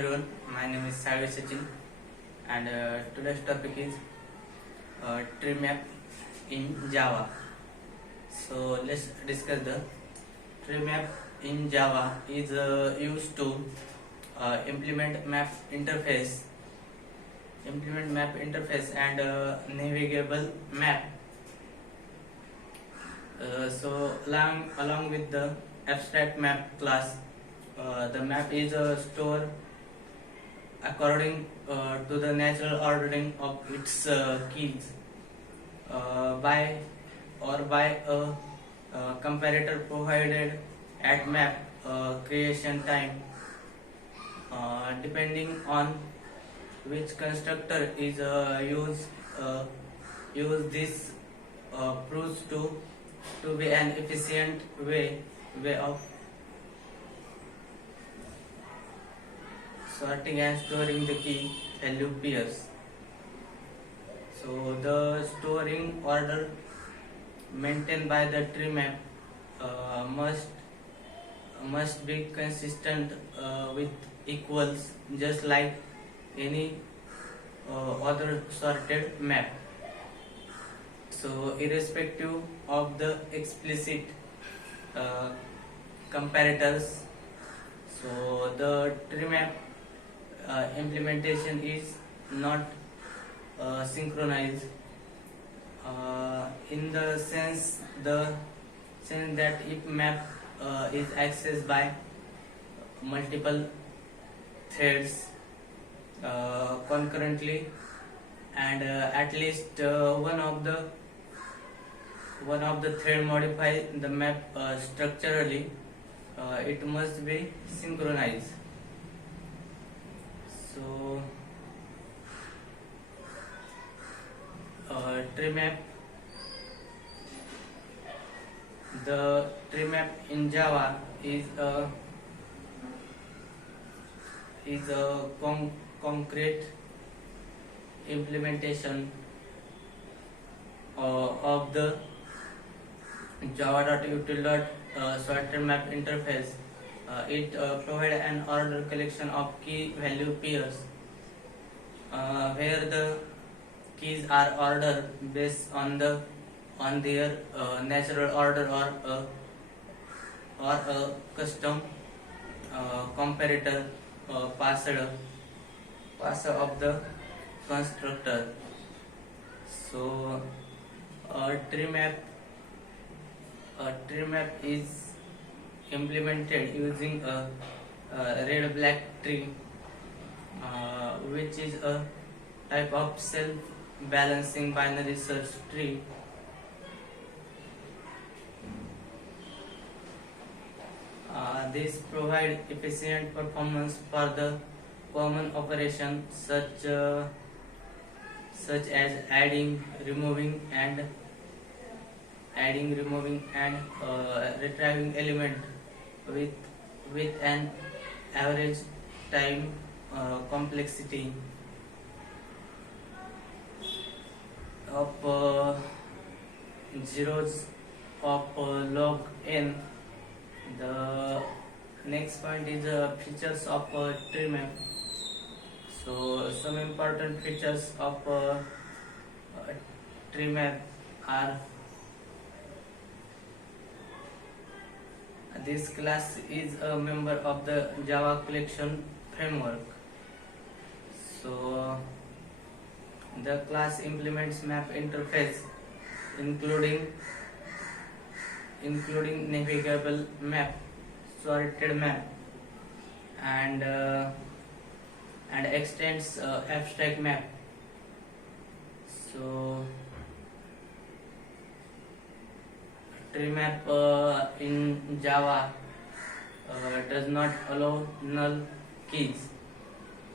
Everyone, my name is Sagar Sachin, and today's topic is tree map in Java. So let's discuss the tree map in Java is used to implement map interface and navigable map. So along with the abstract map class, the map is stored according to the natural ordering of its keys by a comparator provided at map creation time, depending on which constructor is used. This proves to be an efficient way of sorting and storing the key value pairs. So the storing order maintained by the tree map must be consistent with equals, just like any other sorted map. So irrespective of the explicit uh, comparators, so the tree map implementation is not synchronized in the sense that if map is accessed by multiple threads concurrently, and at least one of the thread modify the map structurally, it must be synchronized. So tree map the tree map in Java is a concrete implementation of the java.util.sorted map interface. It provides an ordered collection of key value pairs where the keys are ordered based on their natural order or a custom comparator passer of the constructor. So a tree map is implemented using a red black tree, which is a type of self balancing binary search tree. This provide efficient performance for the common operation such as adding, removing, and retrieving element with an average time complexity of zeros of log n. The next point is features of tree map. So some important features of tree map are: this class is a member of the Java collection framework. So the class implements map interface including navigable map, sorted map, and extends abstract map. So tree map in Java does not allow null keys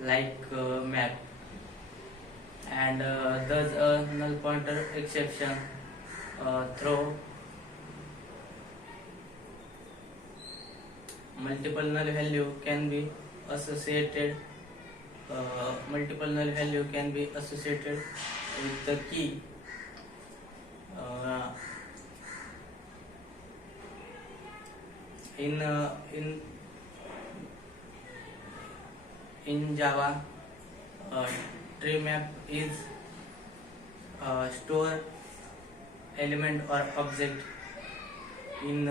like map, and thus a null pointer exception through multiple null value can be associated with the key. In in Java, tree map is store element or object in